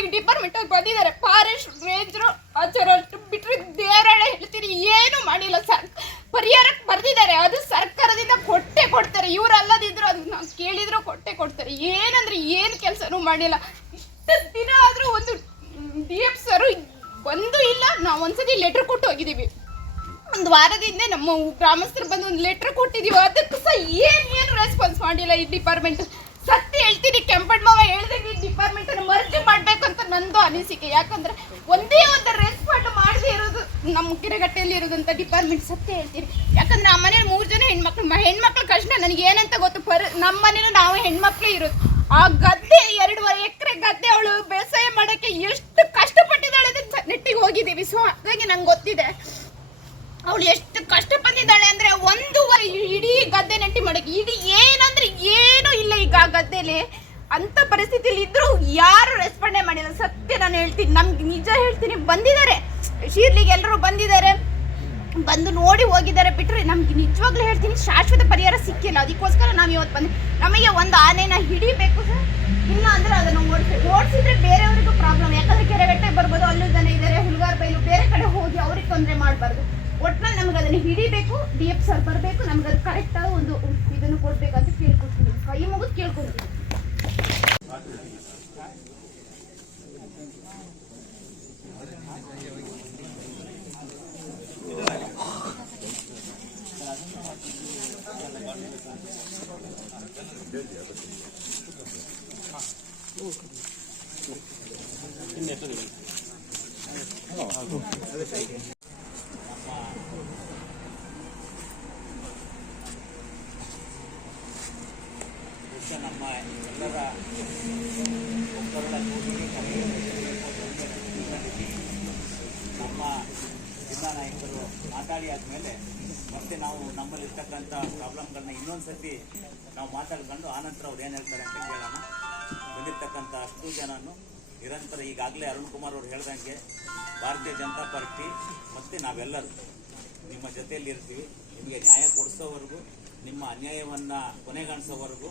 ಈಗ ಡಿಪಾರ್ಟ್ಮೆಂಟ್ ಅವ್ರು ಬಂದಿದ್ದಾರೆ. ಫಾರೆಸ್ಟ್ ರೇಂಜರು ಆಚಾರ ಬಿಟ್ಟರೆ ದೇವರಳೆ ಹೇಳ್ತೀನಿ. ಏನು ಮಾಡಿಲ್ಲ ಸರ್. ಪರಿಹಾರಕ್ಕೆ ಬರ್ದಿದ್ದಾರೆ. ಅದು ಸರ್ಕಾರದಿಂದ ಕೊಟ್ಟೆ ಕೊಡ್ತಾರೆ. ಇವ್ರು ಅಲ್ಲದಿದ್ರು ಅದು ನಾವು ಕೇಳಿದ್ರು ಕೊಟ್ಟೆ ಕೊಡ್ತಾರೆ. ಏನಂದ್ರೆ ಏನು ಕೆಲಸನೂ ಮಾಡಿಲ್ಲ. ಇಷ್ಟು ದಿನ ಆದರೂ ಒಂದು ಡಿ ಎಫ್ ಸರು ಬಂದು ಇಲ್ಲ. ನಾವು ಒಂದ್ಸತಿ ಲೆಟ್ರ್ ಕೊಟ್ಟು ಹೋಗಿದ್ದೀವಿ. ಒಂದು ವಾರದಿಂದ ನಮ್ಮ ಗ್ರಾಮಸ್ಥರು ಬಂದು ಒಂದು ಲೆಟ್ರ್ ಕೊಟ್ಟಿದ್ದೀವಿ. ಅದಕ್ಕೂ ಸಹ ಏನು ಏನು ರೆಸ್ಪಾನ್ಸ್ ಮಾಡಿಲ್ಲ ಈ ಡಿಪಾರ್ಟ್ಮೆಂಟ್ ಸತ್ಯ ಹೇಳ್ತೀನಿ ಕೆಂಪಣ್ಣ ಮಾವ ಹೇಳ್ದಂಗೆ ಈ ಡಿಪಾರ್ಟ್ಮೆಂಟ್ ಅನ್ನು ಮರ್ಜಿ ಮಾಡ್ಬೇಕು ಅಂತ ನಂದು ಅನಿಸಿಕೆ ಯಾಕಂದ್ರೆ ಒಂದೇ ಒಂದು ರೆಸ್ಪಾಂಡ್ ಮಾಡದೇ ಇರೋದು ನಮ್ಮ ಕೆರೆಗಟ್ಟೆಯಲ್ಲಿ ಇರೋದಂತ ಡಿಪಾರ್ಟ್ಮೆಂಟ್ ಸತ್ಯ ಹೇಳ್ತೀನಿ ಯಾಕಂದ್ರೆ ನಮ್ಮ ಮನೇಲಿ ಮೂರು ಜನ ಹೆಣ್ಮಕ್ಳು ಹೆಣ್ಮಕ್ಳು ಕಷ್ಟ ನನಗೆ ಏನಂತ ಗೊತ್ತು? ಪರ್ ನಮ್ಮ ಮನೇಲಿ ನಾವು ಹೆಣ್ಮಕ್ಳೇ ಇರೋದು. ಆ ಗದ್ದೆ, ಎರಡೂವರೆ ಎಕರೆ ಗದ್ದೆ ಅವಳು ಬೇಸಾಯ ಮಾಡೋಕ್ಕೆ ಎಷ್ಟು ಕಷ್ಟಪಟ್ಟಿದ್ದಾಳೆ ಅಂತ ನೆಟ್ಟಿಗೆ ಹೋಗಿದ್ದೀವಿ. ಸೊ ಹಾಗಾಗಿ ನಂಗೆ ಗೊತ್ತಿದೆ. ಅವಳು ಎಷ್ಟು ಕಷ್ಟ ಬಂದಿದ್ದಾಳೆ ಅಂದ್ರೆ ಒಂದು ಇಡೀ ಗದ್ದೆ ನೆಟ್ಟಿ ಮಾಡೋಕ್ಕೆ. ಇಡೀ ಏನಂದ್ರೆ ಏನೂ ಇಲ್ಲ ಈಗ ಆ ಗದ್ದೆಲಿ. ಅಂತ ಪರಿಸ್ಥಿತಿಲಿ ಇದ್ರು ಯಾರು ರೆಸ್ಪಾಂಡೇ ಮಾಡಿಲ್ಲ. ಸತ್ಯ ನಾನು ಹೇಳ್ತೀನಿ. ನಮ್ಗೆ ನಿಜ ಹೇಳ್ತೀನಿ. ಬಂದಿದ್ದಾರೆ. ಶೀರ್ಲಿಗೆ ಎಲ್ಲರೂ ಬಂದಿದ್ದಾರೆ. ಬಂದು ನೋಡಿ ಹೋಗಿದ್ದಾರೆ. ಬಿಟ್ರೆ ನಮ್ಗೆ ನಿಜವಾಗ್ಲೂ ಹೇಳ್ತೀನಿ, ಶಾಶ್ವತ ಪರಿಹಾರ ಸಿಕ್ಕಿಲ್ಲ. ಅದಕ್ಕೋಸ್ಕರ ನಾವು ಇವತ್ತು ಬಂದು, ನಮಗೆ ಒಂದು ಆನೆನ ಹಿಡಿಬೇಕು ಸರ್. ಇಲ್ಲ ಅಂದ್ರೆ ಅದನ್ನು ಓಡಿಸಿ, ಓಡಿಸಿದ್ರೆ ಬೇರೆಯವರಿಗೂ ಪ್ರಾಬ್ಲಮ್ ಯಾಕಂದ್ರೆ ಕೆರೆಗಟ್ಟೆ ಬರ್ಬೋದು, ಅಲ್ಲೂ ಜನ ಇದ್ದಾರೆ, ಹುಲ್ಗಾರ್ ಬೈಲು, ಬೇರೆ ಕಡೆ ಹೋಗಿ ಅವ್ರಿಗೆ ತೊಂದರೆ ಮಾಡಬಾರ್ದು. ಒಟ್ನಲ್ಲಿ ನಮ್ಗೆ ಅದನ್ನು ಹಿಡಿಬೇಕು, ಡಿ ಎಫ್ ಸರ್ ಬರಬೇಕು, ನಮ್ಗೆ ಅದು ಕರೆಕ್ಟಾಗಿ ಒಂದು ಇದನ್ನು ಕೊಡ್ಬೇಕು ಅಂತ ಕೇಳ್ಕೊಳ್ತೀನಿ. ಕೈ ಮುಗಿದು ಕೇಳ್ಕೊತೀನಿ ನಮ್ಮ ಎಲ್ಲರ ಒಕ್ಕರಳ ಕೂಡಿಗೆ ಕರೆಗೆ ನಮ್ಮ ಜಿಲ್ಲಾ ನಾಯಕರು ಮಾತಾಡಿ ಆದಮೇಲೆ ಮತ್ತೆ ನಾವು ನಮ್ಮಲ್ಲಿ ಇರ್ತಕ್ಕಂಥ ಪ್ರಾಬ್ಲಮ್ಗಳನ್ನ ಇನ್ನೊಂದು ಸತಿ ನಾವು ಮಾತಾಡ್ಕೊಂಡು ಆನಂತರ ಅವ್ರು ಏನು ಹೇಳ್ತಾರೆ ಅಂತ ಕೇಳೋಣ. ಬಂದಿರ್ತಕ್ಕಂಥ ಅಷ್ಟು ಜನನು ನಿರಂತರ ಈಗಾಗಲೇ ಅರುಣ್ ಕುಮಾರ್ ಅವರು ಹೇಳ್ದಂಗೆ ಭಾರತೀಯ ಜನತಾ ಪಾರ್ಟಿ ಮತ್ತು ನಾವೆಲ್ಲರೂ ನಿಮ್ಮ ಜೊತೆಯಲ್ಲಿ ಇರ್ತೀವಿ ನಿಮಗೆ ನ್ಯಾಯ ಕೊಡಿಸೋವರೆಗೂ, ನಿಮ್ಮ ಅನ್ಯಾಯವನ್ನು ಕೊನೆಗಾಣಿಸೋವರೆಗೂ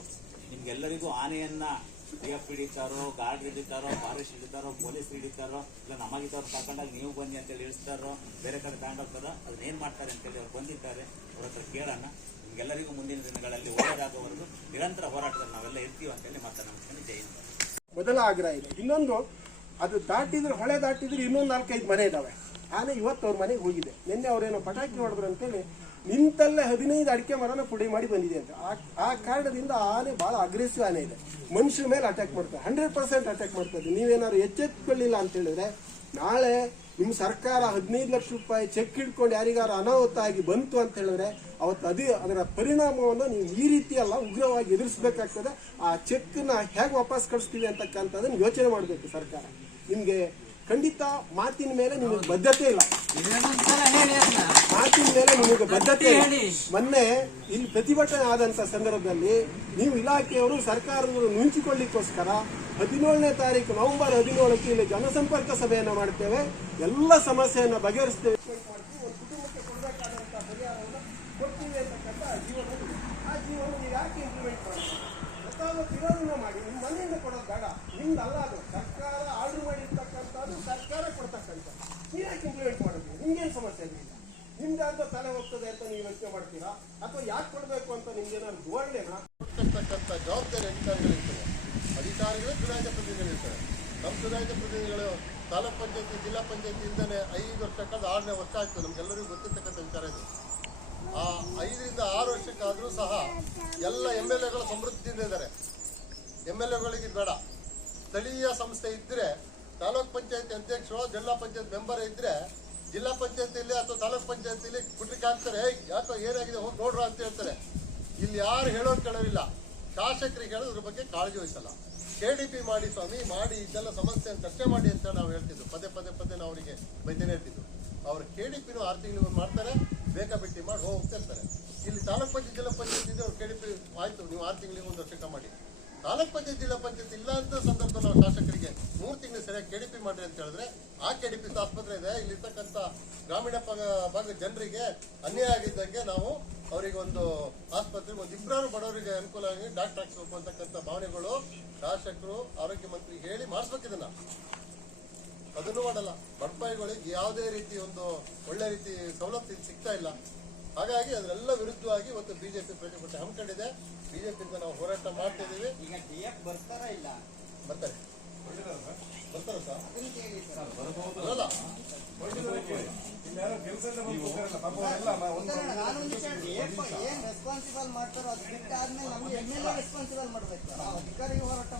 ನಿಮಗೆಲ್ಲರಿಗೂ ಆನೆಯನ್ನ ಪಿ ಎಫ್ ಹಿಡಿತಾರೋ, ಗಾರ್ಡ್ ಹಿಡಿತಾರೋ, ಫಾರೆಸ್ಟ್ ಹಿಡಿತಾರೋ, ಪೊಲೀಸ್ ಹಿಡಿತಾರೋ, ಇಲ್ಲ ನಮಗಿದ್ದವ್ರು ತಗೊಂಡಾಗ ನೀವು ಬನ್ನಿ ಅಂತೇಳಿ ಇಳಿಸ್ತಾರೋ ಬೇರೆ ಕಡೆ ತಗೊಂಡೋಗ್ತಾರೋ ಅದನ್ನೇನು ಮಾಡ್ತಾರೆ ಅಂತೇಳಿ ಅವ್ರು ಬಂದಿದ್ದಾರೆ. ಅವ್ರ ಹತ್ರ ಕೇಳೋಣ. ನಿಮ್ಗೆಲ್ಲರಿಗೂ ಮುಂದಿನ ದಿನಗಳಲ್ಲಿ ಒಳ್ಳೆಯದಾಗೋವರೆಗೂ ನಿರಂತರ ಹೋರಾಟದಲ್ಲಿ ನಾವೆಲ್ಲ ಇರ್ತೀವಿ ಅಂತೇಳಿ ಮಾತನಾಡ್ತೀನಿ. ಜೈ ಹಿಂದ್. ಮೊದಲ ಆಗ್ರಹ ಇದೆ. ಇನ್ನೊಂದು, ಅದು ದಾಟಿದ್ರೆ, ಹೊಳೆ ದಾಟಿದ್ರೆ ಇನ್ನೊಂದು ನಾಲ್ಕೈದು ಮನೆ ಇದಾವೆ. ಆನೆ ಇವತ್ತು ಅವ್ರ ಮನೆಗೆ ಹೋಗಿದೆ. ನಿನ್ನೆ ಅವ್ರೇನೋ ಪಟಾಕಿ ಹೊಡೆದ್ರು ಅಂತೇಳಿ ನಿಂತಲ್ಲೇ ಹದಿನೈದು ಅಡಿಕೆ ಮರನ ಪುಡಿ ಮಾಡಿ ಬಂದಿದೆ ಅಂತ. ಆ- ಕಾರಣದಿಂದ ಆನೆ ಬಹಳ ಅಗ್ರೆಸಿವ್ ಆನೆ ಇದೆ. ಮನುಷ್ಯರ ಮೇಲೆ ಅಟ್ಯಾಕ್ ಮಾಡ್ತಾರೆ ಹಂಡ್ರೆಡ್ ಪರ್ಸೆಂಟ್ ಅಟ್ಯಾಕ್ ಮಾಡ್ತದೆ. ನೀವೇನಾದ್ರು ಎಚ್ಚೆತ್ಕೊಳ್ಳಿಲ್ಲ ಅಂತ ಹೇಳಿದ್ರೆ, ನಾಳೆ ನಿಮ್ಮ ಸರ್ಕಾರ ಹದಿನೈದು ಲಕ್ಷ ರೂಪಾಯಿ ಚೆಕ್ ಹಿಡ್ಕೊಂಡು ಯಾರಿಗಾರು ಅನಾಹುತ ಆಗಿ ಬಂತು ಅಂತ ಹೇಳಿದ್ರೆ, ಅವತ್ತು ಅದೇ ಅದರ ಪರಿಣಾಮವನ್ನು ನೀವು ಈ ರೀತಿ ಅಲ್ಲ ಉಗ್ರವಾಗಿ ಎದುರಿಸಬೇಕಾಗ್ತದೆ. ಆ ಚೆಕ್ನ ಹೇಗೆ ವಾಪಸ್ ಕಳಿಸ್ತೀವಿ ಅಂತಕ್ಕಂಥದ್ದನ್ನು ಯೋಚನೆ ಮಾಡಬೇಕು ಸರ್ಕಾರ. ನಿಮಗೆ ಖಂಡಿತ ಮಾತಿನ ಮೇಲೆ ನಿಮಗೆ ಬದ್ಧತೆ ಇಲ್ಲ. ಮಾತಿನ ಮೇಲೆ ನಿಮಗೆ ಬದ್ಧತೆ ಇಲ್ಲ. ಮೊನ್ನೆ ಇಲ್ಲಿ ಪ್ರತಿಭಟನೆ ಆದಂತ ಸಂದರ್ಭದಲ್ಲಿ ನೀವು ಇಲಾಖೆಯವರು ಸರ್ಕಾರದವರು ನುಂಚಿಕೊಳ್ಳಿಕ್ಕೋಸ್ಕರ ಹದಿನೇಳನೇ ತಾರೀಕು ನವೆಂಬರ್ ಹದಿನೇಳಕ್ಕೆ ಇಲ್ಲಿ ಜನಸಂಪರ್ಕ ಸಭೆಯನ್ನು ಮಾಡ್ತೇವೆ. ಎಲ್ಲ ಸಮಸ್ಯೆಯನ್ನು ಬಗೆಹರಿಸ್ತೇವೆ ಒಂದು ಕುಟುಂಬಕ್ಕೆ ಕೊಡಬೇಕಾದಂತ ಪರಿಹಾರವನ್ನು ಕೊಡ್ತೀವಿ ಅಂತಕ್ಕಂಥ ಜೀವನ ಇದೆ. ಆ ಜೀವನ ನೀವು ಯಾಕೆ ಇಂಪ್ಲಿಮೆಂಟ್ ಮಾಡ್ತೀವಿ ಯಥಾವತ್ತು ಇರೋದನ್ನ ಮಾಡಿ ನಿಮ್ಮ ಮನೆಯಿಂದ ಕೊಡೋದು ಬೇಡ ನಿಮ್ದು ಅಲ್ಲ ಅದು ಸರ್ಕಾರ ಆರ್ಡರ್ ಮಾಡಿರ್ತಕ್ಕಂಥದ್ದು ಸರ್ಕಾರ ಕೊಡ್ತಕ್ಕಂಥದ್ದು ನೀವು ಯಾಕೆ ಇಂಪ್ಲಿಮೆಂಟ್ ನಿಮ್ಗೇನು ಸಮಸ್ಯೆ ಇಲ್ಲ ನಿಮ್ದಾದ ತಲೆ ಹೋಗ್ತದೆ ಅಂತ ನೀವು ಯೋಚನೆ ಮಾಡ್ತೀರಾ? ಅಥವಾ ಯಾಕೆ ಕೊಡಬೇಕು ಅಂತ ನಿಮ್ಗೇನಾದ್ರು ಧೋರಣೆನಾ? ಕೊಡ್ತಕ್ಕಂಥ ಜವಾಬ್ದಾರಿ ಅಧಿಕಾರಿಗಳಿರ್ತವೆ. ಅಧಿಕಾರಿಗಳು ಚುನಾಯಿತ ಪ್ರತಿನಿಧಿಗಳಿರ್ತವೆ. ನಮ್ಮ ಚುನಾಯಿತ ಪ್ರತಿನಿಧಿಗಳು ತಾಲೂಕ್ ಪಂಚಾಯತಿ, ಜಿಲ್ಲಾ ಪಂಚಾಯತಿಯಿಂದಲೇ ಐದು ವರ್ಷ ಕಳೆದ ಆರನೇ ವರ್ಷ ಆಯ್ತು ನಮ್ಗೆಲ್ಲರಿಗೂ ಗೊತ್ತಿರ್ತಕ್ಕಂಥ ವಿಚಾರ ಇದು. ಆ ಐದರಿಂದ ಆರು ವರ್ಷಕ್ಕಾದರೂ ಸಹ ಎಲ್ಲ ಎಂ ಎಲ್ ಎಗಳು ಸಮೃದ್ಧಿಯಿಂದ ಇದ್ದಾರೆ. ಎಂ ಎಲ್ ಎಗಳಿಗೆ ಬೇಡ. ಸ್ಥಳೀಯ ಸಂಸ್ಥೆ ಇದ್ದರೆ ತಾಲೂಕ್ ಪಂಚಾಯತಿ ಅಧ್ಯಕ್ಷರು, ಜಿಲ್ಲಾ ಪಂಚಾಯತ್ ಮೆಂಬರ್ ಇದ್ದರೆ ಜಿಲ್ಲಾ ಪಂಚಾಯತಿಯಲ್ಲಿ ಅಥವಾ ತಾಲೂಕ್ ಪಂಚಾಯತಿಯಲ್ಲಿ ಕುಟ್ರಿಕೆ ಹಾಕ್ತಾರೆ "ಏಯ್, ಯಾಕೋ ಏನಾಗಿದೆ ಹೋಗಿ ನೋಡ್ರ ಅಂತ ಹೇಳ್ತಾರೆ. ಇಲ್ಲಿ ಯಾರು ಹೇಳೋದು ಕೇಳೋರಿಲ್ಲ. ಶಾಸಕರಿಗೆ ಹೇಳೋದ್ರ ಬಗ್ಗೆ ಕಾಳಜಿ ವಹಿಸಲ್ಲ. ಕೆ ಡಿ ಪಿ ಮಾಡಿ ಸ್ವಾಮಿ ಮಾಡಿ ಇದೆಲ್ಲ ಸಮಸ್ಯೆ ಚರ್ಚೆ ಮಾಡಿ ಅಂತ ನಾವು ಹೇಳ್ತಿದ್ವಿ ಪದೇ ಪದೇ ಪದೇ ನಾವು ಅವರಿಗೆ ಬೈದೇನೆ ಇರ್ತಿದ್ವು ಅವ್ರು ಕೆ ಡಿ ಪಿನೂ ಆರು ತಿಂಗಳು ಮಾಡ್ತಾರೆ ಬೇಕಾ ಬಿಟ್ಟಿ ಮಾಡಿ ಹೋಗ್ತಿರ್ತಾರೆ ಇಲ್ಲಿ ತಾಲೂಕ್ ಪಂಚಾಯತ್ ಜಿಲ್ಲಾ ಪಂಚಾಯತ್ ಅವ್ರು ಕೆ ಡಿ ಪಿ ಆಯ್ತು ನೀವು ಆರು ತಿಂಗಳಿಗೆ ಒಂದು ವರ್ಷಕ್ಕೆ ಮಾಡಿ. ತಾಲೂಕ್ ಪಂಚಾಯತ್ ಜಿಲ್ಲಾ ಪಂಚಾಯತ್ ಇಲ್ಲ ಅಂತ ಸಂದರ್ಭದಲ್ಲಿ ನಾವು ಶಾಸಕರಿಗೆ ಮೂರು ತಿಂಗಳು ಸರಿಯಾಗಿ ಕೆ ಡಿ ಪಿ ಮಾಡ್ರಿ ಅಂತ ಹೇಳಿದ್ರೆ, ಆ ಕೆ ಡಿ ಪಿ ಆಸ್ಪತ್ರೆ ಇದೆ. ಇಲ್ಲಿರ್ತಕ್ಕಂಥ ಗ್ರಾಮೀಣ ಭಾಗದ ಜನರಿಗೆ ಅನ್ಯಾಯ ಆಗಿದ್ದಂಗೆ ನಾವು ಅವರಿಗೆ ಒಂದು ಆಸ್ಪತ್ರೆ, ಒಂದು ಇಬ್ಬರು ಬಡವರಿಗೆ ಅನುಕೂಲ ಆಗಿ ಡಾಕ್ಟರ್ ಹಾಕ್ಸ್ಬೇಕು ಅಂತಕ್ಕಂಥ ಭಾವನೆಗಳು ಶಾಸಕರು, ಆರೋಗ್ಯ ಮಂತ್ರಿ ಹೇಳಿ ಮಾಡಿಸ್ಬೇಕು ಇದನ್ನ. ಮಾಡಲ್ಲ. ಬಡಪಾಯಿಗಳಿಗೆ ಯಾವುದೇ ರೀತಿ ಒಂದು ಒಳ್ಳೆ ರೀತಿ ಸವಲತ್ತು ಸಿಗ್ತಾ ಇಲ್ಲ. ಹಾಗಾಗಿ ಅದರೆಲ್ಲ ವಿರುದ್ಧವಾಗಿ ಇವತ್ತು ಬಿಜೆಪಿ ಪ್ರತಿಭಟನೆ ಹಮ್ಮಿಕೊಂಡಿದೆ. ಬಿಜೆಪಿಯಿಂದ ನಾವು ಹೋರಾಟ ಮಾಡ್ತಾ ಇದ್ದೀವಿ. ಈಗ ಡಿಎಫ್ ಬರ್ತಾರ ಇಲ್ಲ? ಬರ್ತಾರೆ. ಬರ್ತಾರೆ ಸರ್? ಅಲ್ಲ ಏನ್ ರೆಸ್ಪಾನ್ಸಿಬಲ್ ಮಾಡ್ತಾರೋ ಅದು ಬಿಟ್ಟು ಆದ್ಮೇಲೆ ನಮ್ಗೆ ಎಂ ಎಲ್ ಎ ರೆಸ್ಪಾನ್ಸಿಬಲ್ ಮಾಡ್ಬೇಕು. ನಾವು ಅಧಿಕಾರಿಗೆ ಹೋರಾಟ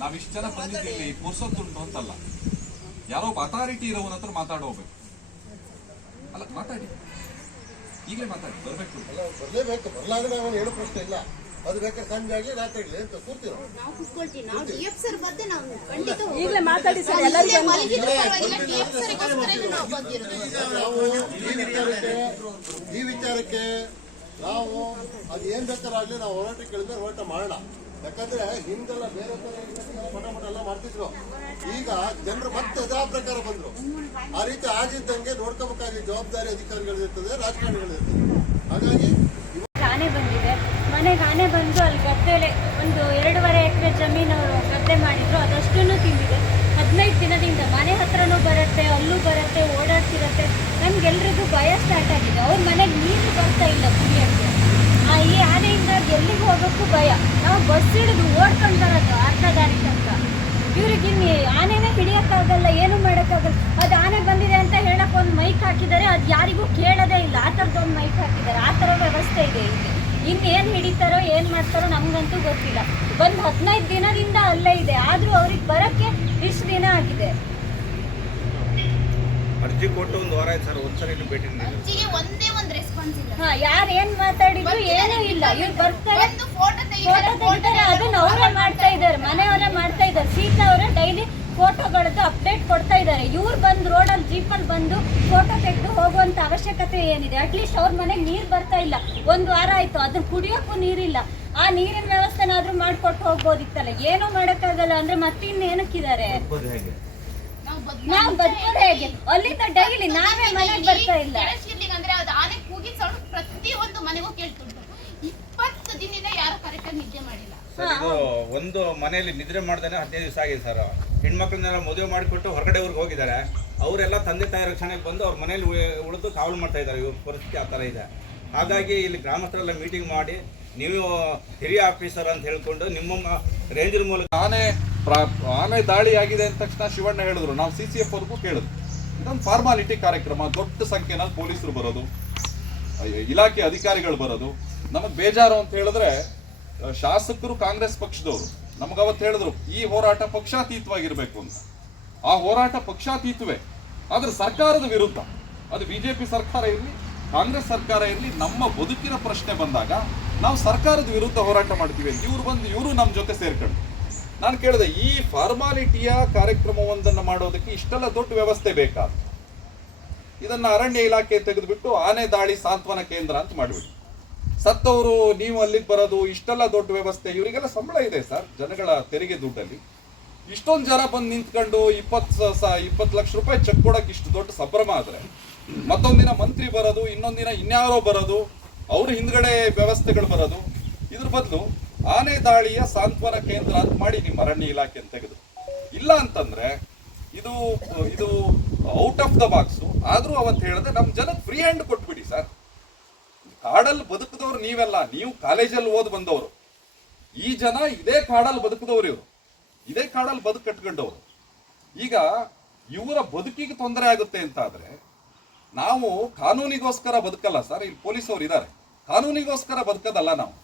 ನಾವಿಷ್ಟು ಜನ ಬಂದಿದ್ದೀವಿ ಪುರ್ಸೊತ್ತುಂಟು ಅಂತಲ್ಲ. ಯಾರೋ ಒಬ್ಬ ಅಥಾರಿಟಿ ಇರೋವನ ಹತ್ರ ಮಾತಾಡೋಗ್ಬೇಕು ಅಲ್ಲ, ಮಾತಾಡಿ. ಈಗಲೇ ಮಾತಾಡಿ, ಬರ್ಬೇಕು. ಬರ್ಲೇಬೇಕು ಬರಲಾದ್ರೆ ಹೇಳೋ ಪ್ರಶ್ನೆ ಇಲ್ಲ. ಅದು ಬೇಕಾದ್ರೆ ಸಂಜೆ ಆಗಲಿ ರಾತ್ರಿ ಆಗಲಿ ಅಂತ ಕೂರ್ತೀವಿ ನಾವು ನಾವು ಕುತ್ಕೊಳ್ತೀವಿ. ನಾವು ಡಿ ಎಫ್ ಸರ್ ಬರ್ದೆ ನಾವು ಖಂಡಿತ ಈಗಲೇ ಮಾತಾಡಿ ಸರ್ ಇಲ್ಲೇ ಮಲಗಿದ್ರು ಪರವಾಗಿಲ್ಲ ಡಿ ಎಫ್ ಸರ್ಗೋಸ್ಕರನೇ ನಾವು ಬಂದಿರೋದು. ನಾವು ಈ ವಿಚಾರಕ್ಕೆ ಈ ವಿಚಾರಕ್ಕೆ ನಾವು ಅದು ಏನ್ ಬೇಕಾರಾಗ್ಲಿ ನಾವು ಹೋರಾಟ ಕೇಳಿದ್ರೆ ಹೋರಾಟ ಮಾಡೋಣ. ಯಾಕಂದ್ರೆ ಹಿಂದೆಲ್ಲ ಬೇರೆ ಬೇರೆ ಮಠ ಮಠ ಎಲ್ಲ ಮಾಡ್ತಿದ್ರು. ಈಗ ಜನರು ಮತ್ತೆ ಅದೇ ಪ್ರಕಾರ ಬಂದ್ರು. ಆ ರೀತಿ ಆಗಿದ್ದಂಗೆ ನೋಡ್ಕೋಬೇಕಾಗಿ ಜವಾಬ್ದಾರಿ ಅಧಿಕಾರಿಗಳಿರ್ತದೆ ರಾಜಕಾರಣಿಗಳಿರ್ತದೆ. ಹಾಗಾಗಿ ಬಂದಿದೆ. ಮನೆಗೆ ಆನೆ ಬಂದು ಅಲ್ಲಿ ಗದ್ದೆಲೆ ಒಂದು ಎರಡೂವರೆ ಎಕರೆ ಜಮೀನು ಗದ್ದೆ ಮಾಡಿದ್ರು ಅದಷ್ಟನ್ನು ತಿಂದಿದೆ. ಹದಿನೈದು ದಿನದಿಂದ ಮನೆ ಹತ್ರನೂ ಬರುತ್ತೆ, ಅಲ್ಲೂ ಬರುತ್ತೆ, ಓಡಾಡ್ತಿರತ್ತೆ. ನಮ್ಗೆಲ್ರಿಗೂ ಭಯ ಸ್ಟಾರ್ಟ್ ಆಗಿದೆ. ಅವ್ರ ಮನೆಗೆ ನೀರು ಬರ್ತಾ ಇಲ್ಲ ಕುಡಿಯೋಕ್ಕೆ. ಆ ಈ ಆನೆಯಿಂದ ಎಲ್ಲಿಗೆ ಹೋಗೋಕ್ಕೂ ಭಯ. ನಾವು ಬಸ್ ಹಿಡಿದು ಓಡ್ಕೊಂಡು ಬರೋದು ಅರ್ಧ ದಾರಿ ತನಕ. ಇವ್ರಿಗೆ ಇನ್ನು ಆನೆನೇ ಹಿಡಿಯೋಕ್ಕಾಗಲ್ಲ, ಏನು ಮಾಡೋಕ್ಕಾಗಲ್ಲ. ಅದು ಆನೆ ಬಂದಿದೆ ಅಂತ ಹೇಳಕ್ಕೆ ಒಂದು ಮೈಕ್ ಹಾಕಿದ್ದಾರೆ, ಅದು ಯಾರಿಗೂ ಕೇಳೋದೇ ಇಲ್ಲ. ಆ ಥರದ್ದು ಒಂದು ಮೈಕ್ ಹಾಕಿದ್ದಾರೆ. ಆ ಥರ ವ್ಯವಸ್ಥೆ ಇದೆ ಇಲ್ಲಿ. ಇನ್ನೇನು ಹಿಡಿತಾರೋ ಏನು ಮಾಡ್ತಾರೋ ನಮಗಂತೂ ಗೊತ್ತಿಲ್ಲ. ಒಂದು ಹದಿನೈದು ದಿನದಿಂದ ಅಲ್ಲೇ ಇದೆ. ಆದರೂ ಅವ್ರಿಗೆ ಬರೋಕ್ಕೆ ಇಷ್ಟು ದಿನ ಆಗಿದೆ. ಅರ್ಜಿ ಕೊಟ್ಟು ಒಂದು ವಾರ ಆಯ್ತು ಸರ್. ಒಂದ್ಸರಿ ಭೇಟಿ ನೀಡಿಲ್ಲ ಅಜ್ಜಿಗೆ ಒಂದೇ ಒಂದು ರೆಸ್ಪಾನ್ಸ್ ಇಲ್ಲ. ಹಾ ಯಾರು ಏನು ಮಾತಾಡಿದ್ರು ಏನೂ ಇಲ್ಲ. ಇವ್ರು ಬರ್ತಾರೆ. ಒಂದು ಫೋಟೋ ಫೋಟೋ ತೆಗಿತಾರೆ. ಅದನ್ನ ಅವರೇ ಮಾಡ್ತಾ ಇದ್ದಾರೆ. ಮನೆಯವರೇ ಮಾಡ್ತಾ ಇದ್ದಾರೆ. ಸೀತಾ ಅವರೇ ಡೈಲಿ ಫೋಟೋಗಳದ್ದು ಅಪ್ಡೇಟ್ ಕೊಡ್ತಾ ಇದ್ದಾರೆ ಇವ್ರು ಬಂದು ರೋಡಲ್ಲಿ ಜೀಪಲ್ಲಿ ಬಂದು ಫೋಟೋ ತೆಗೆದು ಹೋಗುವಂಥ ಅವಶ್ಯಕತೆ ಏನಿದೆ ಅಟ್ಲೀಸ್ಟ್ ಅವ್ರ ಮನೆಗೆ ನೀರು ಬರ್ತಾ ಇಲ್ಲ ಒಂದು ವಾರ ಆಯಿತು ಅದನ್ನು ಕುಡಿಯೋಕ್ಕೂ ನೀರಿಲ್ಲ ಆ ನೀರಿನ ವ್ಯವಸ್ಥೆನಾದರೂ ಮಾಡಿಕೊಟ್ಟು ಹೋಗ್ಬೋದಿತ್ತಲ್ಲ ಏನೂ ಮಾಡೋಕ್ಕಾಗಲ್ಲ ಅಂದರೆ ಮತ್ತಿನ್ನೇನಕ್ಕಿದ್ದಾರೆ ಹೇಗೆ ನಾವು ನಾವು ಬದುಕೋದು ಹೇಗೆ ಅಲ್ಲಿಂದ ಡೈಲಿ ನಾವೇ ಮನೆಗೆ ಬರ್ತಾ ಇಲ್ಲ ಪ್ರತಿ ಒಂದು ಮನೆಗೂ ಕೇಳ್ತಿತ್ತು ಇಪ್ಪತ್ತು ದಿನದಿಂದ ಯಾರು ಕರೆಕ್ಟಾಗಿ ನಿದ್ದೆ ಮಾಡಿಲ್ಲ ಸರ್ ಇದು ಒಂದು ಮನೆಯಲ್ಲಿ ನಿದ್ರೆ ಮಾಡ್ದೇನೆ ಹದಿನೈದು ದಿವಸ ಆಗಿದೆ ಸರ್. ಹೆಣ್ಮಕ್ಳನ್ನೆಲ್ಲ ಮದುವೆ ಮಾಡಿಕೊಟ್ಟು ಹೊರಗಡೆ ಊರಿಗೆ ಹೋಗಿದ್ದಾರೆ. ಅವರೆಲ್ಲ ತಂದೆ ತಾಯಿ ರಕ್ಷಣೆಗೆ ಬಂದು ಅವ್ರ ಮನೇಲಿ ಉಳಿದು ಕಾವಲು ಮಾಡ್ತಾ ಇದ್ದಾರೆ. ಇವ್ರ ಪರಿಸ್ಥಿತಿ ಆ ಥರ ಇದೆ. ಹಾಗಾಗಿ ಇಲ್ಲಿ ಗ್ರಾಮಸ್ಥರೆಲ್ಲ ಮೀಟಿಂಗ್ ಮಾಡಿ ನೀವು ಹಿರಿಯ ಆಫೀಸರ್ ಅಂತ ಹೇಳ್ಕೊಂಡು ನಿಮ್ಮ ರೇಂಜರ್ ಮೂಲಕ ಆನೆ ಪ್ರ- ಆನೆ ದಾಳಿ ಆಗಿದೆ ಅಂದ ತಕ್ಷಣ ಶಿವಣ್ಣ ಹೇಳಿದ್ರು. ನಾವು ಸಿ ಸಿ ಎಫ್ ಅವ್ರಿಗೂ ಕೇಳಿದ್ರು ಇದೊಂದು ಫಾರ್ಮಾಲಿಟಿ ಕಾರ್ಯಕ್ರಮ. ದೊಡ್ಡ ಸಂಖ್ಯೆನಲ್ಲಿ ಪೊಲೀಸರು ಬರೋದು. ಇಲಾಖೆ ಅಧಿಕಾರಿಗಳು ಬರೋದು. ನಮಗೆ ಬೇಜಾರು ಅಂತ ಹೇಳಿದ್ರೆ ಶಾಸಕರು ಕಾಂಗ್ರೆಸ್ ಪಕ್ಷದವರು ನಮ್ಗೆ ಅವತ್ತು ಹೇಳಿದ್ರು, ಈ ಹೋರಾಟ ಪಕ್ಷಾತೀತವಾಗಿರ್ಬೇಕು ಅಂತ. ಆ ಹೋರಾಟ ಪಕ್ಷಾತೀತವೇ. ಆದ್ರೆ ಸರ್ಕಾರದ ವಿರುದ್ಧ, ಅದು ಬಿಜೆಪಿ ಸರ್ಕಾರ ಇರಲಿ, ಕಾಂಗ್ರೆಸ್ ಸರ್ಕಾರ ಇರಲಿ, ನಮ್ಮ ಬದುಕಿನ ಪ್ರಶ್ನೆ ಬಂದಾಗ ನಾವು ಸರ್ಕಾರದ ವಿರುದ್ಧ ಹೋರಾಟ ಮಾಡ್ತೀವಿ ಇವ್ರು ಬಂದು, ಇವರು ನಮ್ಮ ಜೊತೆ ಸೇರ್ಕೊಂಡು. ನಾನು ಕೇಳಿದೆ, ಈ ಫಾರ್ಮಾಲಿಟಿಯ ಕಾರ್ಯಕ್ರಮವೊಂದನ್ನು ಮಾಡೋದಕ್ಕೆ ಇಷ್ಟೆಲ್ಲ ದೊಡ್ಡ ವ್ಯವಸ್ಥೆ ಬೇಕಾ? ಇದನ್ನು ಅರಣ್ಯ ಇಲಾಖೆ ತೆಗೆದುಬಿಟ್ಟು ಆನೆ ದಾಳಿ ಸಾಂತ್ವನ ಕೇಂದ್ರ ಅಂತ ಮಾಡಿಬಿಟ್ಟು ಸತ್ತವರು, ನೀವು ಅಲ್ಲಿಗೆ ಬರೋದು, ಇಷ್ಟೆಲ್ಲ ದೊಡ್ಡ ವ್ಯವಸ್ಥೆ, ಇವರಿಗೆಲ್ಲ ಸಂಬಳ ಇದೆ ಸರ್, ಜನಗಳ ತೆರಿಗೆ ದುಡ್ಡಲ್ಲಿ. ಇಷ್ಟೊಂದು ಜನ ಬಂದು ನಿಂತ್ಕೊಂಡು ಇಪ್ಪತ್ತು ಇಪ್ಪತ್ತು ಲಕ್ಷ ರೂಪಾಯಿ ಚೆಕ್ ಕೊಡೋಕೆ ಇಷ್ಟು ದೊಡ್ಡ ಸಂಭ್ರಮ ಆದರೆ. ಮತ್ತೊಂದಿನ ಮಂತ್ರಿ ಬರೋದು ಇನ್ನೊಂದಿನ ಇನ್ಯಾರೋ ಬರೋದು, ಅವ್ರ ಹಿಂದ್ಗಡೆ ವ್ಯವಸ್ಥೆಗಳು ಬರೋದು. ಇದ್ರ ಬದಲು ಆನೆ ದಾಳಿಯ ಸಾಂತ್ವನ ಕೇಂದ್ರ ಅಂತ ಮಾಡಿ ನಿಮ್ಮ ಅರಣ್ಯ ಇಲಾಖೆ ತೆಗೆದು. ಇಲ್ಲ ಅಂತಂದ್ರೆ, ಇದು ಇದು ಔಟ್ ಆಫ್ ದ ಬಾಕ್ಸು ಆದ್ರೂ ಅವತ್ತು ಹೇಳಿದ್ರೆ ನಮ್ಮ ಜನಕ್ಕೆ ಫ್ರೀ ಹ್ಯಾಂಡ್ ಕೊಟ್ಬಿಡಿ ಸರ್. ಕಾಡಲ್ಲಿ ಬದುಕಿದವ್ರು ನೀವೆಲ್ಲ, ನೀವು ಕಾಲೇಜಲ್ಲಿ ಓದ್ ಬಂದವರು. ಈ ಜನ ಇದೇ ಕಾಡಲ್ಲಿ ಬದುಕಿದವ್ರು ಇವರು. ಇದೇ ಕಾಡಲ್ಲಿ ಬದುಕು ಕಟ್ಕೊಂಡವರು. ಈಗ ಇವರ ಬದುಕಿಗೆ ತೊಂದರೆ ಆಗುತ್ತೆ ಅಂತ ಆದ್ರೆ ನಾವು ಕಾನೂನಿಗೋಸ್ಕರ ಬದುಕಲ್ಲ ಸರ್, ಇಲ್ಲಿ ಪೊಲೀಸವ್ರು ಇದ್ದಾರೆ ಕಾನೂನಿಗೋಸ್ಕರ ಬದುಕದಲ್ಲ ನಾವು.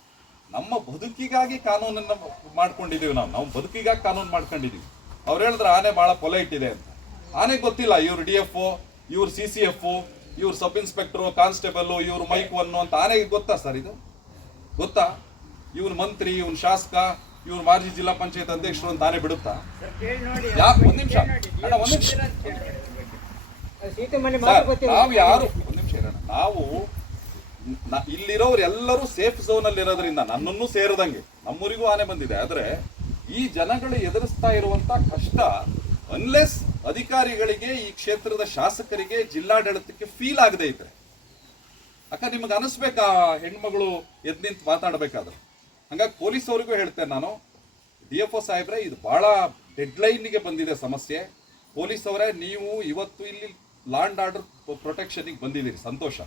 ನಮ್ಮ ಬದುಕಿಗಾಗಿ ಕಾನೂನನ್ನ ಮಾಡ್ಕೊಂಡಿದೀವಿ ನಾವು. ನಾವು ಬದುಕಿಗಾಗಿ ಕಾನೂನು ಮಾಡ್ಕೊಂಡಿದೀವಿ. ಅವ್ರು ಹೇಳಿದ್ರೆ ಆನೆ ಬಹಳ ಪೊಲೈಟ್ ಇದೆ ಅಂತ. ಆನೆ ಗೊತ್ತಿಲ್ಲ ಇವ್ರು ಡಿ ಎಫ್ ಇವ್ರು ಸಿ ಸಿ ಎಫ್ ಇವ್ರು ಸಬ್ ಇನ್ಸ್ಪೆಕ್ಟ್ರು ಕಾನ್ಸ್ಟೇಬಲ್ ಇವ್ರು ಮೈಕ್ ಒನ್ನು ಅಂತ ಆನೆಗೆ ಗೊತ್ತಾ ಸರ್ ಇದು? ಗೊತ್ತಾ? ಇವ್ನು ಮಂತ್ರಿ ಇವ್ನು ಶಾಸಕ ಇವ್ರು ಮಾಜಿ ಜಿಲ್ಲಾ ಪಂಚಾಯತ್ ಅಧ್ಯಕ್ಷರು ಅಂತ ಆನೆ ಬಿಡುತ್ತಾ? ಯಾಕೆ? ಒಂದ್ ನಿಮಿಷ. ಅಣ್ಣ ಒಂದ್ ನಿಮಿಷ. ನಾವು ಯಾರು? ಒಂದ್ ನಿಮಿಷ ಇರೋಣ ನಾವು ಇಲ್ಲಿರೋರು ಎಲ್ಲರೂ ಸೇಫ್ ಝೋನ್ ಅಲ್ಲಿ ಇರೋದ್ರಿಂದ ನನ್ನನ್ನು ಸೇರದಂಗೆ ನಮ್ಮೂರಿಗೂ ಆನೆ ಬಂದಿದೆ. ಆದ್ರೆ ಈ ಜನಗಳು ಎದುರಿಸ್ತಾ ಇರುವಂತ ಕಷ್ಟ ಅನ್ಲೆಸ್ ಅಧಿಕಾರಿಗಳಿಗೆ, ಈ ಕ್ಷೇತ್ರದ ಶಾಸಕರಿಗೆ, ಜಿಲ್ಲಾಡಳಿತಕ್ಕೆ ಫೀಲ್ ಆಗದೆ ಇದ್ರೆ. ಅಕ್ಕ, ನಿಮಗೆ ಅನಿಸ್ಬೇಕಾ ಹೆಣ್ಮಗಳು ಎದ್ ನಿಂತು ಮಾತಾಡ್ಬೇಕಾದ್ರೆ? ಹಂಗಾಗಿ ಪೊಲೀಸ್ ಅವ್ರಿಗೂ ಹೇಳ್ತೇನೆ ನಾನು, ಡಿ ಎಫ್ ಒ ಸಾಹೇಬ್ರೆ, ಇದು ಭಾಳ ಡೆಡ್ಲೈನ್ಗೆ ಬಂದಿದೆ ಸಮಸ್ಯೆ. ಪೊಲೀಸ್ ಅವರೇ ನೀವು ಇವತ್ತು ಇಲ್ಲಿ ಲ್ಯಾಂಡ್ ಆರ್ಡರ್ ಪ್ರೊಟೆಕ್ಷನಿಗೆ ಬಂದಿದ್ದೀರಿ, ಸಂತೋಷ.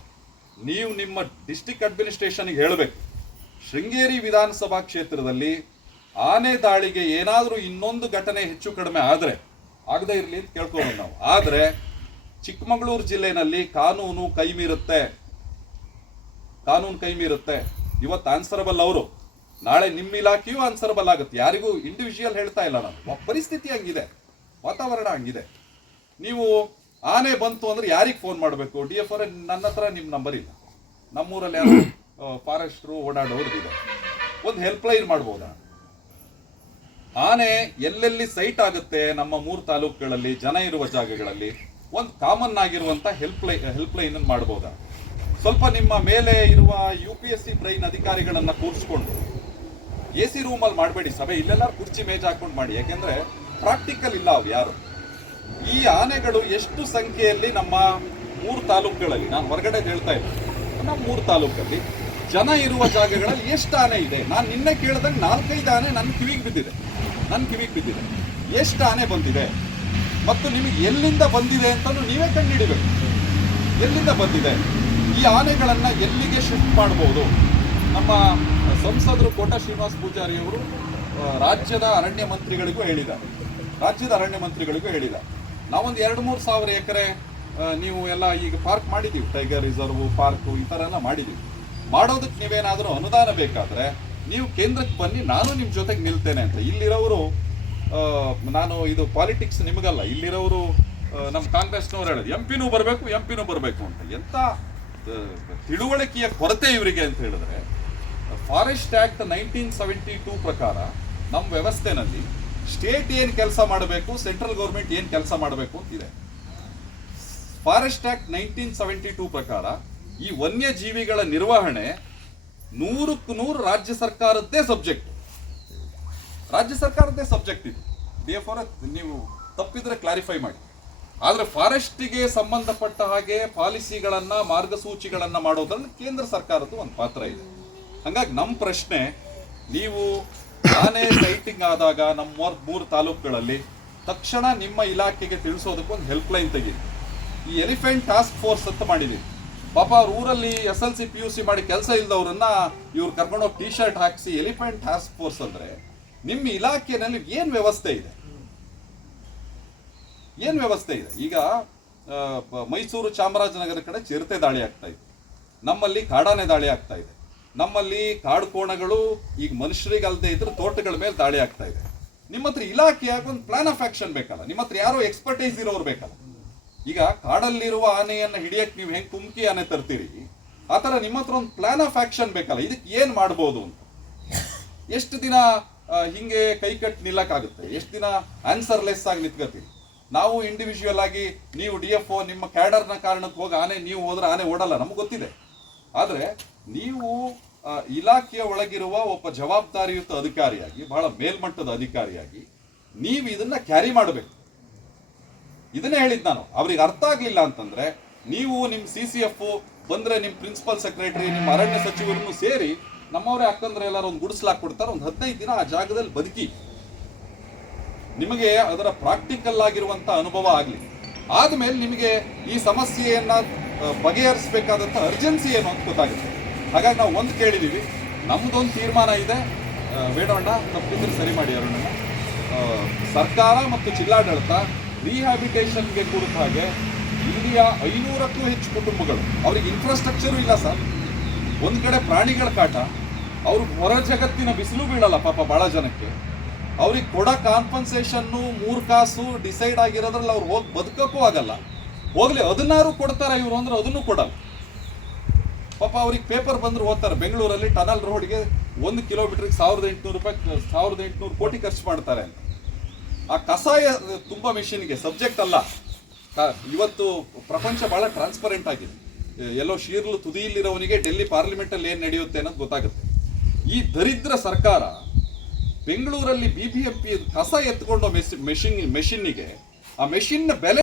ನೀವು ನಿಮ್ಮ ಡಿಸ್ಟಿಕ್ ಅಡ್ಮಿನಿಸ್ಟ್ರೇಷನ್ಗೆ ಹೇಳಬೇಕು. ಶೃಂಗೇರಿ ವಿಧಾನಸಭಾ ಕ್ಷೇತ್ರದಲ್ಲಿ ಆನೆ ದಾಳಿಗೆ ಏನಾದರೂ ಇನ್ನೊಂದು ಘಟನೆ ಹೆಚ್ಚು ಕಡಿಮೆ ಆದರೆ ಆಗದೇ ಇರಲಿ ಅಂತ ಕೇಳ್ಕೊಬೋದು ನಾವು. ಆದರೆ ಚಿಕ್ಕಮಗಳೂರು ಜಿಲ್ಲೆನಲ್ಲಿ ಕಾನೂನು ಕೈ ಮೀರುತ್ತೆ ಕಾನೂನು ಕೈ ಮೀರುತ್ತೆ ಇವತ್ತು ಆನ್ಸರಬಲ್ ಅವರು. ನಾಳೆ ನಿಮ್ಮ ಇಲಾಖೆಯೂ ಆನ್ಸರಬಲ್ ಆಗುತ್ತೆ. ಯಾರಿಗೂ ಇಂಡಿವಿಜುವಲ್ ಹೇಳ್ತಾ ಇಲ್ಲ ನಾನು. ಪರಿಸ್ಥಿತಿ ಹಂಗಿದೆ. ವಾತಾವರಣ ಹಂಗಿದೆ. ನೀವು ಆನೆ ಬಂತು ಅಂದ್ರೆ ಯಾರಿಗೆ ಫೋನ್ ಮಾಡಬೇಕು? ಡಿ ಎಫ್ ಆರ್ ನನ್ನ ಹತ್ರ ನಿಮ್ಮ ನಂಬರ್ ಇಲ್ಲ. ನಮ್ಮೂರಲ್ಲಿ ಯಾರು ಫಾರೆಸ್ಟ್ರು ಓಡಾಡೋರ್ದಿದೆ ಒಂದು ಹೆಲ್ಪ್ ಲೈನ್ ಮಾಡ್ಬೋದಾ? ಆನೆ ಎಲ್ಲೆಲ್ಲಿ ಸೈಟ್ ಆಗುತ್ತೆ ನಮ್ಮ ಮೂರು ತಾಲೂಕುಗಳಲ್ಲಿ ಜನ ಇರುವ ಜಾಗಗಳಲ್ಲಿ ಒಂದು ಕಾಮನ್ ಆಗಿರುವಂತ ಹೆಲ್ಪ್ ಲೈ ಹೆಲ್ಪ್ ಲೈನ್ ಮಾಡ್ಬೋದಾ? ಸ್ವಲ್ಪ ನಿಮ್ಮ ಮೇಲೆ ಇರುವ U P S C brain ಅಧಿಕಾರಿಗಳನ್ನ ಕೂರಿಸ್ಕೊಂಡು ಎ ಸಿ ರೂಮಲ್ಲಿ ಮಾಡಬೇಡಿ, ಸಭೆ ಇಲ್ಲೆಲ್ಲ ಕುರ್ಚಿ ಮೇಜ್ ಹಾಕೊಂಡು ಮಾಡಿ. ಯಾಕೆಂದ್ರೆ ಪ್ರಾಕ್ಟಿಕಲ್ ಇಲ್ಲ ಅವು ಯಾರು. ಈ ಆನೆಗಳು ಎಷ್ಟು ಸಂಖ್ಯೆಯಲ್ಲಿ ನಮ್ಮ ಮೂರು ತಾಲೂಕುಗಳಲ್ಲಿ, ನಾನು ಹೊರಗಡೆ ಹೇಳ್ತಾ ಇದ್ದೀನಿ ನಮ್ಮ ಮೂರು ತಾಲೂಕಲ್ಲಿ ಜನ ಇರುವ ಜಾಗಗಳಲ್ಲಿ ಎಷ್ಟು ಆನೆ ಇದೆ? ನಾನು ನಿನ್ನೆ ಕೇಳಿದಾಗ ನಾಲ್ಕೈದು ಆನೆ ನನ್ನ ಕಿವಿಗೆ ಬಿದ್ದಿದೆ. ನನ್ನ ಕಿವಿಗೆ ಬಿದ್ದಿದೆ. ಎಷ್ಟು ಆನೆ ಬಂದಿದೆ? ಮತ್ತು ನಿಮಗೆ ಎಲ್ಲಿಂದ ಬಂದಿದೆ ಅಂತಲೂ ನೀವೇ ಕಂಡುಹಿಡಿಬೇಕು. ಎಲ್ಲಿಂದ ಬಂದಿದೆ? ಈ ಆನೆಗಳನ್ನು ಎಲ್ಲಿಗೆ ಶಿಫ್ಟ್ ಮಾಡ್ಬೋದು? ನಮ್ಮ ಸಂಸದರು ಕೋಟ ಶ್ರೀನಿವಾಸ ಪೂಜಾರಿ ಅವರು ರಾಜ್ಯದ ಅರಣ್ಯ ಮಂತ್ರಿಗಳಿಗೂ ಹೇಳಿದ ರಾಜ್ಯದ ಅರಣ್ಯ ಮಂತ್ರಿಗಳಿಗೂ ಹೇಳಿದ ನಾವೊಂದು ಎರಡು ಮೂರು ಸಾವಿರ ಎಕರೆ ನೀವು ಎಲ್ಲ ಈಗ ಪಾರ್ಕ್ ಮಾಡಿದ್ದೀವಿ. ಟೈಗರ್ ರಿಸರ್ವ್, ಪಾರ್ಕು, ಈ ಥರ ಎಲ್ಲ ಮಾಡಿದ್ದೀವಿ. ಮಾಡೋದಕ್ಕೆ ನೀವೇನಾದರೂ ಅನುದಾನ ಬೇಕಾದರೆ ನೀವು ಕೇಂದ್ರಕ್ಕೆ ಬನ್ನಿ ನಾನು ನಿಮ್ಮ ಜೊತೆಗೆ ನಿಲ್ತೇನೆ ಅಂತ. ಇಲ್ಲಿರೋರು ನಾನು ಇದು ಪಾಲಿಟಿಕ್ಸ್ ನಿಮಗಲ್ಲ. ಇಲ್ಲಿರೋರು ನಮ್ಮ ಕಾಂಗ್ರೆಸ್ನವ್ರು ಹೇಳೋದು ಎಂ ಪಿನೂ ಬರಬೇಕು ಎಂ ಪಿನೂ ಬರಬೇಕು ಅಂತ. ಆ, ತಿಳುವಳಿಕೆಯ ಕೊರತೆ ಇವರಿಗೆ ಅಂತ ಹೇಳಿದ್ರೆ forest act nineteen seventy two ಪ್ರಕಾರ ನಮ್ಮ ವ್ಯವಸ್ಥೆನಲ್ಲಿ ಸ್ಟೇಟ್ ಏನು ಕೆಲಸ ಮಾಡಬೇಕು ಸೆಂಟ್ರಲ್ ಗೌರ್ಮೆಂಟ್ ಏನು ಕೆಲಸ ಮಾಡಬೇಕು ಅಂತ ಇದೆ. Forest act nineteen seventy two ಪ್ರಕಾರ ಈ ವನ್ಯಜೀವಿಗಳ ನಿರ್ವಹಣೆ ನೂರಕ್ಕೂ ನೂರು ರಾಜ್ಯ ಸರ್ಕಾರದ್ದೇ ಸಬ್ಜೆಕ್ಟ್ ರಾಜ್ಯ ಸರ್ಕಾರದ್ದೇ ಸಬ್ಜೆಕ್ಟ್ ಇದು. ಡಿ ಫಾರ್ ನೀವು ತಪ್ಪಿದ್ರೆ ಕ್ಲಾರಿಫೈ ಮಾಡಿ. ಆದರೆ ಫಾರೆಸ್ಟಿಗೆ ಸಂಬಂಧಪಟ್ಟ ಹಾಗೆ ಪಾಲಿಸಿಗಳನ್ನು ಮಾರ್ಗಸೂಚಿಗಳನ್ನು ಮಾಡೋದ್ರಲ್ಲಿ ಕೇಂದ್ರ ಸರ್ಕಾರದ್ದು ಒಂದು ಪಾತ್ರ ಇದೆ. ಹಾಗಾಗಿ ನಮ್ಮ ಪ್ರಶ್ನೆ, ನೀವು ಆನೆ ಸೈಟಿಂಗ್ ಆದಾಗ ನಮ್ಮ ಮೂರ್- ತಾಲೂಕುಗಳಲ್ಲಿ ತಕ್ಷಣ ನಿಮ್ಮ ಇಲಾಖೆಗೆ ತಿಳಿಸೋದಕ್ಕೆ ಒಂದು ಹೆಲ್ಪ್ ಲೈನ್ ತೆಗೀರಿ. ಈ ಎಲಿಫೆಂಟ್ ಟಾಸ್ಕ್ ಫೋರ್ಸ್ ಅಂತ ಮಾಡಿದ್ದೀವಿ ಪಾಪ ಅವ್ರ ಊರಲ್ಲಿ S L C P U C ಮಾಡಿ ಕೆಲಸ ಇಲ್ದವ್ರನ್ನ ಇವ್ರು ಕರ್ಕೊಂಡೋಗಿ ಟಿ ಶರ್ಟ್ ಹಾಕಿಸಿ ಎಲಿಫೆಂಟ್ ಟಾಸ್ಕ್ ಫೋರ್ಸ್ ಅಂದ್ರೆ ನಿಮ್ಮ ಇಲಾಖೆಯಲ್ಲಿ ಏನು ವ್ಯವಸ್ಥೆ ಇದೆ? ಏನು ವ್ಯವಸ್ಥೆ ಇದೆ? ಈಗ ಮೈಸೂರು ಚಾಮರಾಜನಗರ ಕಡೆ ಚಿರತೆ ದಾಳಿ ಆಗ್ತಾ ಇದೆ. ನಮ್ಮಲ್ಲಿ ಕಾಡಾನೆ ದಾಳಿ ಆಗ್ತಾ ಇದೆ. ನಮ್ಮಲ್ಲಿ ಕಾಡು ಕೋಣಗಳು ಈಗ ಮನುಷ್ಯರಿಗಲ್ಲದೆ ಇದ್ರೆ ತೋಟಗಳ ಮೇಲೆ ದಾಳಿ ಆಗ್ತಾ ಇದೆ. ನಿಮ್ಮ ಹತ್ರ ಇಲಾಖೆ ಒಂದು ಪ್ಲಾನ್ ಆಫ್ ಆಕ್ಷನ್ ಬೇಕಲ್ಲ? ನಿಮ್ಮ ಹತ್ರ ಯಾರೋ ಎಕ್ಸ್ಪರ್ಟೈಸ್ ಇರೋರು ಬೇಕಲ್ಲ? ಈಗ ಕಾಡಲ್ಲಿರುವ ಆನೆಯನ್ನು ಹಿಡಿಯಕ್ಕೆ ನೀವು ಹೆಂಗೆ ಕುಮ್ಕಿ ಆನೆ ತರ್ತೀರಿ? ಆ ಥರ ನಿಮ್ಮ ಹತ್ರ ಒಂದು ಪ್ಲಾನ್ ಆಫ್ ಆಕ್ಷನ್ ಬೇಕಲ್ಲ, ಇದಕ್ಕೆ ಏನು ಮಾಡ್ಬೋದು ಅಂತ? ಎಷ್ಟು ದಿನ ಹಿಂಗೆ ಕೈ ಕಟ್ಟಿ ನಿಲ್ಲಕ್ಕಾಗುತ್ತೆ? ಎಷ್ಟು ದಿನ ಆನ್ಸರ್ಲೆಸ್ ಆಗಿ ನಿಂತ್ಕೋತೀರಿ ನಾವು ಇಂಡಿವಿಜುವಲ್ ಆಗಿ ನೀವು ಡಿ ಎಫ್ ಒ ನಿಮ್ಮ ಕ್ಯಾಡರ್ನ ಕಾರಣಕ್ಕೆ ಹೋಗಿ ಆನೆ, ನೀವು ಹೋದ್ರೆ ಆನೆ ಓಡಲ್ಲ, ನಮ್ಗೆ ಗೊತ್ತಿದೆ. ಆದರೆ ನೀವು ಇಲಾಖೆಯ ಒಳಗಿರುವ ಒಬ್ಬ ಜವಾಬ್ದಾರಿಯುತ ಅಧಿಕಾರಿಯಾಗಿ, ಬಹಳ ಮೇಲ್ಮಟ್ಟದ ಅಧಿಕಾರಿಯಾಗಿ, ನೀವು ಇದನ್ನ ಕ್ಯಾರಿ ಮಾಡಬೇಕು. ಇದನ್ನೇ ಹೇಳಿದ್ ನಾನು. ಅವ್ರಿಗೆ ಅರ್ಥ ಆಗ್ಲಿಲ್ಲ ಅಂತಂದ್ರೆ ನೀವು ನಿಮ್ ಸಿ ಸಿ ಎಫ್ ಬಂದ್ರೆ ನಿಮ್ ಪ್ರಿನ್ಸಿಪಲ್ ಸೆಕ್ರೆಟರಿ ನಿಮ್ಮ ಅರಣ್ಯ ಸಚಿವರನ್ನು ಸೇರಿ ನಮ್ಮವರೇ ಅಕ್ಕಂದ್ರೆ ಎಲ್ಲರೂ ಒಂದು ಗುಡಿಸ್ಲಾಕ್ ಕೊಡ್ತಾರೆ ಒಂದು ಹದಿನೈದು ದಿನ ಆ ಜಾಗದಲ್ಲಿ ಬದುಕಿ. ನಿಮಗೆ ಅದರ ಪ್ರಾಕ್ಟಿಕಲ್ ಆಗಿರುವಂತ ಅನುಭವ ಆಗಲಿ. ಆದ್ಮೇಲೆ ನಿಮಗೆ ಈ ಸಮಸ್ಯೆಯನ್ನ ಬಗೆಹರಿಸಬೇಕಾದಂತ ಅರ್ಜೆನ್ಸಿ ಏನು ಅಂತ ಗೊತ್ತಾಗುತ್ತೆ. ಹಾಗಾಗಿ ನಾವು ಒಂದು ಕೇಳಿದೀವಿ. ನಮ್ದೊಂದು ತೀರ್ಮಾನ ಇದೆ. ಬೇಡವಣ್ಣ ತಪ್ಪಿದ್ರೆ ಸರಿ ಮಾಡಿ ಅರುಣಣ್ಣ. ಆ, ಸರ್ಕಾರ ಮತ್ತು ಜಿಲ್ಲಾಡಳಿತ ರಿಹ್ಯಾಬಿಟೇಷನ್ಗೆ ಕುರಿತ ಹಾಗೆ ಇಲ್ಲಿಯ ಐನೂರಕ್ಕೂ ಹೆಚ್ಚು ಕುಟುಂಬಗಳು. ಅವ್ರಿಗೆ ಇನ್ಫ್ರಾಸ್ಟ್ರಕ್ಚರು ಇಲ್ಲ ಸರ್ ಒಂದು ಕಡೆ ಪ್ರಾಣಿಗಳ ಕಾಟ. ಅವ್ರ ಹೊರ ಜಗತ್ತಿನ ಬಿಸಿಲು ಬೀಳಲ್ಲ ಪಾಪ ಬಹಳ ಜನಕ್ಕೆ. ಅವ್ರಿಗೆ ಕೊಡೋ ಕಾನ್ಪನ್ಸೇಷನ್ನು ಮೂರು ಕಾಸು ಡಿಸೈಡ್ ಆಗಿರೋದ್ರಲ್ಲಿ ಅವ್ರು ಹೋಗಿ ಬದುಕಕ್ಕೂ ಆಗಲ್ಲ. ಹೋಗ್ಲಿ ಅದನ್ನಾರು ಕೊಡ್ತಾರ ಇವರು ಅಂದ್ರೆ ಅದನ್ನು ಕೊಡಲ್ಲ. ಪಾಪ ಅವ್ರಿಗೆ ಪೇಪರ್ ಬಂದ್ರೆ ಓದ್ತಾರೆ. ಬೆಂಗಳೂರಲ್ಲಿ ಟನಲ್ ರೋಡ್ಗೆ ಒಂದು ಕಿಲೋಮೀಟರ್ಗೆ ಸಾವಿರದ ಎಂಟುನೂರು ರೂಪಾಯಿ, ಸಾವಿರದ ಎಂಟುನೂರು ಕೋಟಿ ಖರ್ಚು ಮಾಡ್ತಾರೆ ಆ ಕಸಾಯ ತುಂಬ ಮಿಷಿನ್ಗೆ ಸಬ್ಜೆಕ್ಟ್ ಅಲ್ಲ. ಇವತ್ತು ಪ್ರಪಂಚ ಬಹಳ ಟ್ರಾನ್ಸ್ಪರೆಂಟ್ ಆಗಿದೆ. ಎಲ್ಲೋ ಶೀರ್ಲು ತುದಿಯಲ್ಲಿರೋವನಿಗೆ ಡೆಲ್ಲಿ ಪಾರ್ಲಿಮೆಂಟಲ್ಲಿ ಏನು ನಡೆಯುತ್ತೆ ಅನ್ನೋದು ಗೊತ್ತಾಗುತ್ತೆ. ಈ ದರಿದ್ರ ಸರ್ಕಾರ ಬೆಂಗಳೂರಲ್ಲಿ ಬಿ ಬಿ ಎಂ ಪಿ ಕಸ ಎತ್ಕೊಂಡು ಮೆಷಿನ್ ಮೆಷಿನ್ನಿಗೆ ಆ ಮೆಷಿನ್ನ ಬೆಲೆ